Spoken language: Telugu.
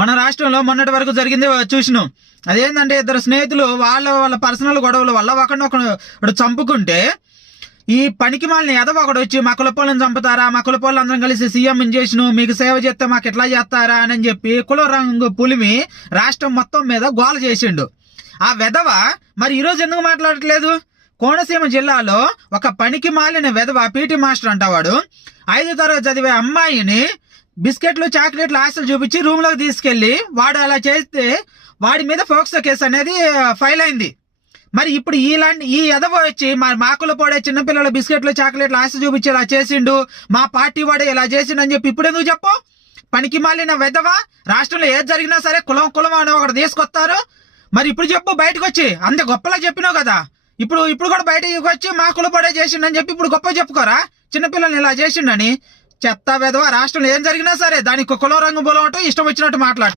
మన రాష్ట్రంలో మొన్నటి వరకు జరిగింది చూసినాం. అదేంటంటే ఇద్దరు స్నేహితులు వాళ్ళ పర్సనల్ గొడవల వల్ల ఒకడు చంపుకుంటే ఈ పనికి మాలిన ఎదవ ఒకడు వచ్చి మా కులపోళ్ళని చంపుతారా, మా కులపోళ్ళు అందరం కలిసి సీఎం చేసిను, మీకు సేవ చేస్తే మాకు ఎట్లా చేస్తారా అని చెప్పి కుల రంగు పులిమి రాష్ట్రం మొత్తం మీద గోల చేసిండు. ఆ వెధవ మరి ఈరోజు ఎందుకు మాట్లాడట్లేదు? కోనసీమ జిల్లాలో ఒక పనికి మాలిన వెధవ పీటీ మాస్టర్ అంటవాడు 5వ తరగతి చదివే అమ్మాయిని బిస్కెట్లు చాక్లెట్లు ఆశలు చూపించి రూమ్ లోకి తీసుకెళ్లి వాడు అలా చేస్తే వాడి మీద ఫోక్సో కేసు అనేది ఫైల్ అయింది. మరి ఇప్పుడు ఈ ఎదవ వచ్చి మా కులపోడే చిన్నపిల్లల బిస్కెట్లు చాక్లెట్లు ఆశ చూపించి ఇలా చేసిండు, మా పార్టీ వాడే ఇలా చేసిండు అని చెప్పి ఇప్పుడు ఎందుకు చెప్పు? పనికి మాలిన వెధవ. రాష్ట్రంలో ఏది జరిగినా సరే కులం అని ఒకటి తీసుకొస్తారు. మరి ఇప్పుడు చెప్పు బయటకు వచ్చి, అంత గొప్పలా చెప్పినావు కదా, ఇప్పుడు కూడా బయటకు వచ్చి మా కులపోడే చేసిండని చెప్పి ఇప్పుడు గొప్ప చెప్పుకోరా చిన్నపిల్లల్ని ఇలా చేసిండని. చెత్త వెధవ. రాష్ట్రంలో ఏం జరిగినా సరే దానికి కులం రంగు బలం ఇష్టం వచ్చినట్టు మాట్లాడు.